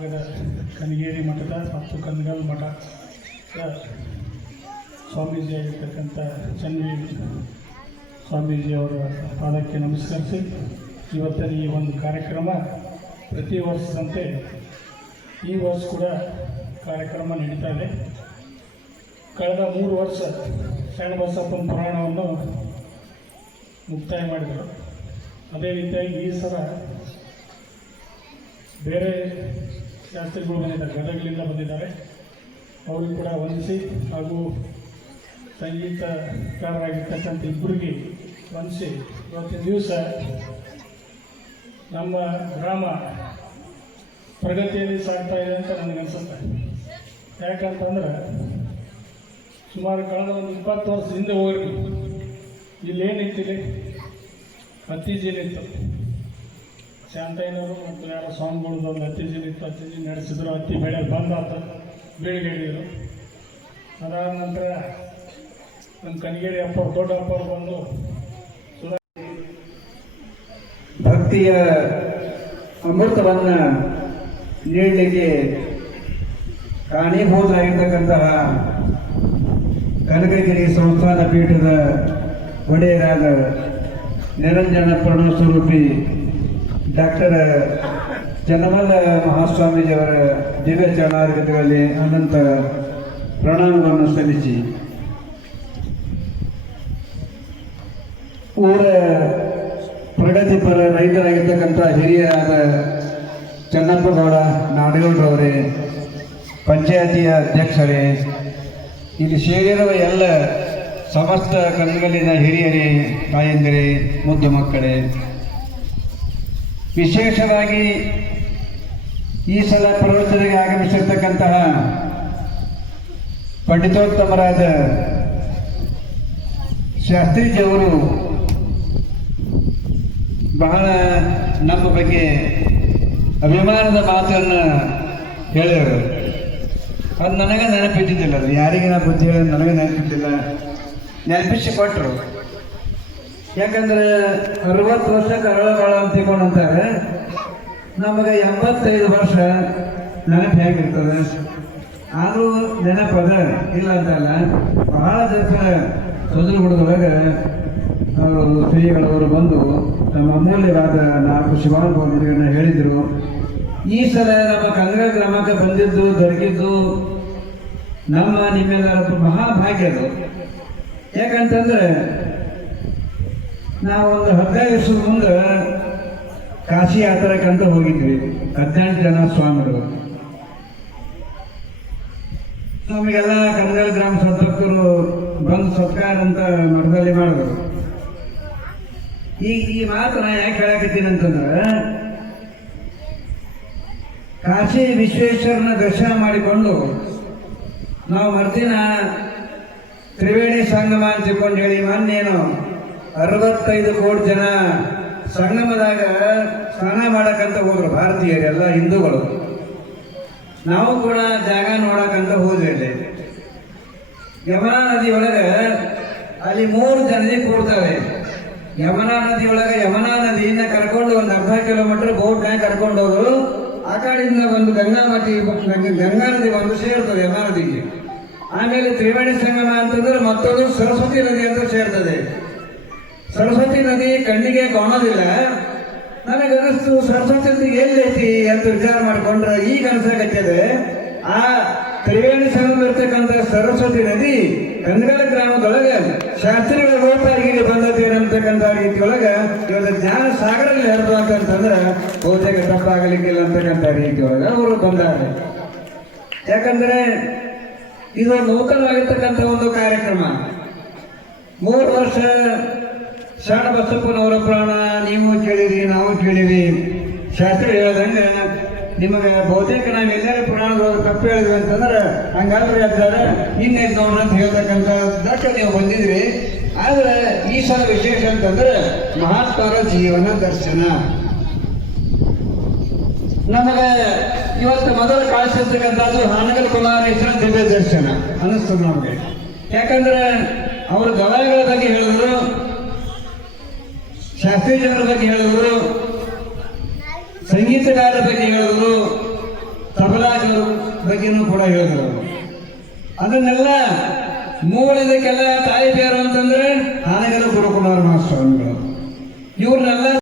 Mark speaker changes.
Speaker 1: ಕನಗೇರಿ ಮಠದ ಮತ್ತು ಕನಗಲ್ ಮಠ ಸ್ವಾಮೀಜಿ ಆಗಿರ್ತಕ್ಕಂಥ ಸ್ವಾಮೀಜಿ ಸ್ವಾಮೀಜಿಯವರ ಪಾದಕ್ಕೆ ನಮಸ್ಕರಿಸಿ, ಇವತ್ತಿನ ಈ ಒಂದು ಕಾರ್ಯಕ್ರಮ ಪ್ರತಿ ವರ್ಷದಂತೆ ಈ ವರ್ಷ ಕೂಡ ಕಾರ್ಯಕ್ರಮ ನಡೀತಾ ಇದೆ. ಕಳೆದ ಮೂರು ವರ್ಷ ಶರಣಬಸಪ್ಪನ ಪುರಾಣವನ್ನು ಮುಕ್ತಾಯ ಮಾಡಿದರು. ಅದೇ ರೀತಿಯಾಗಿ ಈ ಸಲ ಬೇರೆ ಶಾಸ್ತ್ರಿಗಳು ಬಂದಿದ್ದಾರೆ ಗದಗಲಿಂದ ಬಂದಿದ್ದಾರೆ. ಅವರು ಕೂಡ ವಂದಿಸಿ ಹಾಗೂ ಸಂಗೀತಕಾರರಾಗಿರ್ತಕ್ಕಂಥ ಇಬ್ಬರಿಗೆ ವಂದಿಸಿ ಇವತ್ತಿನ ದಿವಸ ನಮ್ಮ ಗ್ರಾಮ ಪ್ರಗತಿಯಲ್ಲಿ ಸಾಗ್ತಾ ಇದೆ ಅಂತ ನನಗೆ ಅನಿಸುತ್ತೆ. ಯಾಕಂತಂದ್ರೆ ಸುಮಾರು ಕಳೆದ ಒಂದು ಇಪ್ಪತ್ತು ವರ್ಷ ಹಿಂದೆ ಹೋಗಿ ಇಲ್ಲೇನಿತ್ತು ಇಲ್ಲಿ ಶಾಂತಯ್ಯನವರು ಮತ್ತು ಯಾರೋ ಸ್ವಾಮಿಗಳದ್ದು ಒಂದು ಇಪ್ಪತ್ತು ಜನ ನಡೆಸಿದ್ರು, ಹತ್ತಿ ಬೆಳೆ ಬಂದಾತ ಬೀಳ್ಗಡಿದ್ರು ಅದಾದ ನಂತರ ನಮ್ಮ ಕನಿಗೇರಿ ಅಪ್ಪರು ದೊಡ್ಡಪ್ಪರು ಬಂದು
Speaker 2: ಭಕ್ತಿಯ ಅಮೃತವನ್ನು ನೀಡಲಿಕ್ಕೆ ಕಾರಣೀಭೂತರಾಗಿರ್ತಕ್ಕಂತಹ ಕನಕಗಿರಿ ಸಂಸ್ಥಾನ ಪೀಠದ ಒಡೆಯರಾದ ನಿರಂಜನ ಸ್ವರೂಪಿ ಡಾಕ್ಟರ್ ಚನ್ನಮಲ್ಲ ಮಹಾಸ್ವಾಮೀಜಿಯವರ ದಿವ್ಯ ಚರಣಾರ್ಗಗಳಲ್ಲಿ ಅನಂತ ಪ್ರಣಾಮವನ್ನು ಸಲ್ಲಿಸಿ. ಊರ ಪ್ರಗತಿಪರ ರೈತರಾಗಿರ್ತಕ್ಕಂಥ ಹಿರಿಯರಾದ ಚನ್ನಪ್ಪಗೌಡ ನಾಡಗೌಡರವರೇ ಪಂಚಾಯತಿಯ ಅಧ್ಯಕ್ಷರೇ, ಇಲ್ಲಿ ಸೇರಿರುವ ಎಲ್ಲ ಸಮಸ್ತ ಕನ್ನಗಲಿನ ಹಿರಿಯರೇ, ತಾಯಂದಿರೇ, ಮುದ್ದು ಮಕ್ಕಳೇ ವಿಶೇಷವಾಗಿ ಈ ಸಲ ಪ್ರವಚನೆಗೆ ಆಗಮಿಸಿರ್ತಕ್ಕಂತಹ ಪಂಡಿತೋತ್ತಮರಾದ ಶಾಸ್ತ್ರೀಜಿಯವರು ಬಹಳ ನಮ್ಮ ಬಗ್ಗೆ ಅಭಿಮಾನದ ಮಾತನ್ನು ಹೇಳಿದರು. ಅದು ನನಗೆ ನೆನಪಿದ್ದಿದ್ದಿಲ್ಲ. ಅದು ಯಾರಿಗೆ ನಾ ಬುದ್ಧಿ ಹೇಳಿದ್ರೆ ನನಗೆ ನೆನಪಿದ್ದಿಲ್ಲ. ನೆನಪಿಸಿ ಕೊಟ್ಟರು. ಯಾಕಂದ್ರೆ ಅರವತ್ತು ವರ್ಷ ಕರಳ ಬಾಳ ಅಂತ ತಿಳ್ಕೊಂಡಂತಾರೆ ನಮಗೆ ಎಂಬತ್ತೈದು ವರ್ಷ ನೆನಪು ಹೇಗಿರ್ತದೆ? ಆದರೂ ನೆನಪದ ಇಲ್ಲ ಅಂತಲ್ಲ. ಬಹಳ ದಿವಸ ತೊಂದರೆಗುಡದೊಳಗೆ ಅವರು ಶ್ರೀಗಳವರು ಬಂದು ತಮ್ಮ ಅಮೂಲ್ಯವಾದ ನಾಲ್ಕು ಶಿವಾನುಭವಗಳನ್ನ ಹೇಳಿದರು. ಈ ಸಲ ನಮ್ಮ ಕನ್ನಡ ಗ್ರಾಮಕ್ಕೆ ಬಂದಿದ್ದು, ದೊರಕಿದ್ದು ನಮ್ಮ ನಿಮ್ಮೆಲ್ಲರ ಮಹಾಭಾಗ್ಯದು ಯಾಕಂತಂದ್ರೆ ನಾವು ಒಂದು ಹದಿನೈದು ವರ್ಷದ ಮುಂದೆ ಕಾಶಿ ಯಾತ್ರಕ್ಕಂತ ಹೋಗಿದ್ವಿ. ಹದಿನೆಂಟು ಜನ ಸ್ವಾಮಿಗಳು. ನಮಗೆಲ್ಲ ಕನ್ನಡ ಗ್ರಾಮ ಸದ್ಭಕ್ತರು ಬಂದು ಸತ್ಕಾರ ಅಂತ ಮಠದಲ್ಲಿ ಮಾಡಿದ್ರು. ಈ ಈ ಮಾತು ನಾ ಯಾಕೆ ಹೇಳಕತ್ತೀನಿ ಅಂತಂದ್ರೆ, ಕಾಶಿ ವಿಶ್ವೇಶ್ವರನ ದರ್ಶನ ಮಾಡಿಕೊಂಡು ನಾವು ಮರ್ದಿನ ತ್ರಿವೇಣಿ ಸಂಗಮ ಅಂತ ಹೇಳಿ, ಮೊನ್ನೇನು ಅರವತ್ತೈದು ಕೋಟಿ ಜನ ಸಂಗಮದಾಗ ಸ್ನಾನ ಮಾಡಕ್ಕಂತ ಹೋದ್ರು ಭಾರತೀಯರೆಲ್ಲ ಹಿಂದೂಗಳು. ನಾವು ಕೂಡ ಜಾಗ ನೋಡಕ್ಕಂತ ಹೋದ್ವಿ ಅಲ್ಲಿ. ಯಮುನಾ ನದಿ ಒಳಗೆ ಅಲ್ಲಿ ಮೂರು ಜನದಿ ಕೂಡ್ತವೆ. ಯಮುನಾ ನದಿ ಒಳಗೆ ಯಮುನಾ ನದಿಯಿಂದ ಕರ್ಕೊಂಡು ಒಂದು ಅರ್ಧ ಕಿಲೋಮೀಟರ್ ಬೋಟ್ನಾಗ ಕರ್ಕೊಂಡು ಹೋದ್ರು. ಆ ಕಡೆಯಿಂದ ಒಂದು ಗಂಗಾ ಮತಿ ಗಂಗಾ ನದಿ ಒಂದು ಸೇರ್ತದೆ ಯಮುನಾ ನದಿಗೆ. ಆಮೇಲೆ ತ್ರಿವೇಣಿ ಸಂಗಮ ಅಂತಂದ್ರೆ ಮತ್ತೊಂದು ಸರಸ್ವತಿ ನದಿ ಅಂತ ಸೇರ್ತದೆ. ಸರಸ್ವತಿ ನದಿ ಕಣ್ಣಿಗೆ ಕಾಣೋದಿಲ್ಲ. ನನಗನಿಸ್ತು ಸರಸ್ವತಿ ನದಿ ಎಲ್ಲೈತಿ ಅಂತ ವಿಚಾರ ಮಾಡಿಕೊಂಡ್ರೆ ಈಗ ಅನ್ಸಕತ್ತದೆ ಆ ತ್ರಿವೇಣಿ ಸಂಗಮ ಇರ್ತಕ್ಕಂಥ ಸರಸ್ವತಿ ನದಿ ಕನ್ನಡ ಗ್ರಾಮದೊಳಗೆ ಶಾಸ್ತ್ರಿಗಳ ರೂಪಾಯಿಗೆ ಬಂದದ್ದು ಅಂತಕ್ಕಂಥ ರೀತಿಯೊಳಗೆ ಇವತ್ತು ಜ್ಞಾನ ಸಾಗರಲ್ಲಿ ಹರಿದು ಅಂತಂದ್ರೆ ಬಹುತೇಕ ತಪ್ಪಾಗಲಿಕ್ಕಿಲ್ಲ ಅಂತಕ್ಕಂಥ ರೀತಿಯೊಳಗೆ ಅವರು ಬಂದಾರೆ. ಯಾಕಂದ್ರೆ ಇದು ನೂತನವಾಗಿರ್ತಕ್ಕಂಥ ಒಂದು ಕಾರ್ಯಕ್ರಮ. ಮೂರು ವರ್ಷ ಶರಣ ಬಸಪ್ಪನವರ ಪ್ರಾಣ ನೀವು ಕೇಳಿರಿ, ನಾವು ಕೇಳಿರಿ. ಶಾಸ್ತ್ರ ಹೇಳ್ದಂಗೆ ನಿಮಗೆ ಬಹುತೇಕ ನಾವು ಎಲ್ಲರೂ ಪುರಾಣದವರು ತಪ್ಪು ಹೇಳಿದ್ವಿ ಅಂತಂದ್ರೆ ಹಂಗಾದ್ರೆ ಹೇಳ್ತಾರೆ ಇನ್ನೇನು ನೋಡ್ರಿ ಅಂತ ಹೇಳ್ತಕ್ಕಂಥ ದಟ್ಟ ನೀವು ಬಂದಿದ್ರಿ. ಆದ್ರೆ ಈ ಸಲ ವಿಶೇಷ ಅಂತಂದ್ರೆ ಮಹಾತ್ಮರ ಜೀವನ ದರ್ಶನ. ನಮಗೆ ಇವತ್ತು ಮೊದಲು ಕಾಣಿಸಿರ್ತಕ್ಕಂಥದ್ದು ಹಾನಗಲ್ ಕುಮಾರೇಶ್ವರ ದಿವ್ಯ ದರ್ಶನ ಅನ್ನಿಸ್ತದೆ ನಮಗೆ. ಯಾಕಂದ್ರೆ ಅವರು ಗವಾಯಿಗಳ ಬಗ್ಗೆ ಶಾಸ್ತ್ರೀಯ ಬಗ್ಗೆ ಹೇಳಿದ್ರು ಸಂಗೀತಗಾರರ ಬಗ್ಗೆ ಹೇಳಿದ್ರು ಬಗ್ಗೆನೂ ಕೂಡ ಹೇಳಿದ್ರು ಅದನ್ನೆಲ್ಲ ಮೂಳಿದಕ್ಕೆಲ್ಲ ತಾಯಿ ಬೇರು ಅಂತಂದ್ರೆ ಆನೆಗಳು ಗುರುಕುಮಾರ ಮಹಾಸ್ವಾಮಿಗಳು ಇವ್ರನ್ನೆಲ್ಲ